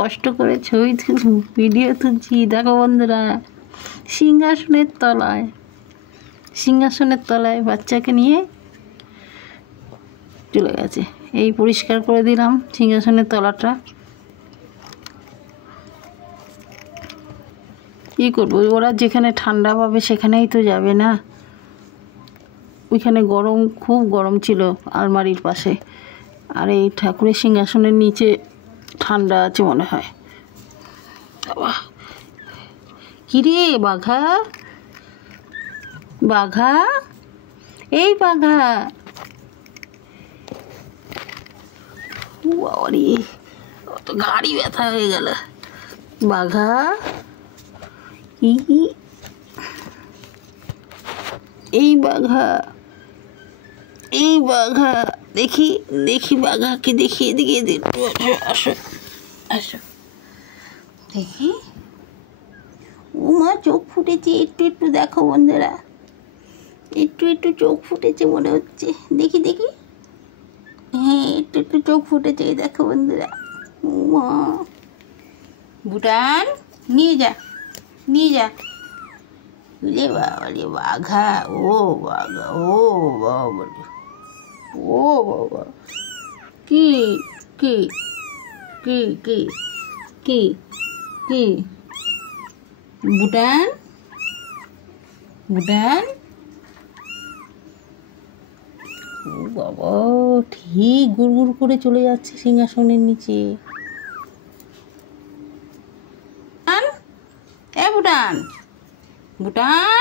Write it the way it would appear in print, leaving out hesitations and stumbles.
কষ্ট করে ছবি ভিডিও তুলছি। দেখো বন্ধুরা, সিংহাসনের তলায় বাচ্চাকে নিয়ে চলে গেছে। এই পরিষ্কার করে দিলাম সিংহাসনের তলাটা। কী করবো, ওরা যেখানে ঠান্ডা পাবে সেখানেই তো যাবে না। ওইখানে খুব গরম ছিল আলমারির পাশে, আর এই ঠাকুরের সিংহাসনের নিচে ঠান্ডা আছে মনে হয়। বাবা, কিরে বাঘা, এই বাঘা, বাবারে অত ঘাড়ি ব্যথা হয়ে গেল। বাঘা, এই বাঘা, দেখি বাঘাকে দেখি, এদিকে আসো দেখি। ও মা, চোখ ফুটেছে একটু দেখো বন্ধুরা, একটু চোখ ফুটেছে মনে হচ্ছে। দেখি হ্যাঁ, একটু চোখ ফুটেছে, দেখো বন্ধুরা। ও মা, ভুটান নিয়ে যা। রে বাবা রে, বাঘা, ও বাবা, কি ভুটান, ও বাবা, ঠিক গুড় করে চলে যাচ্ছে সিংহাসনের নিচে। ভুটান,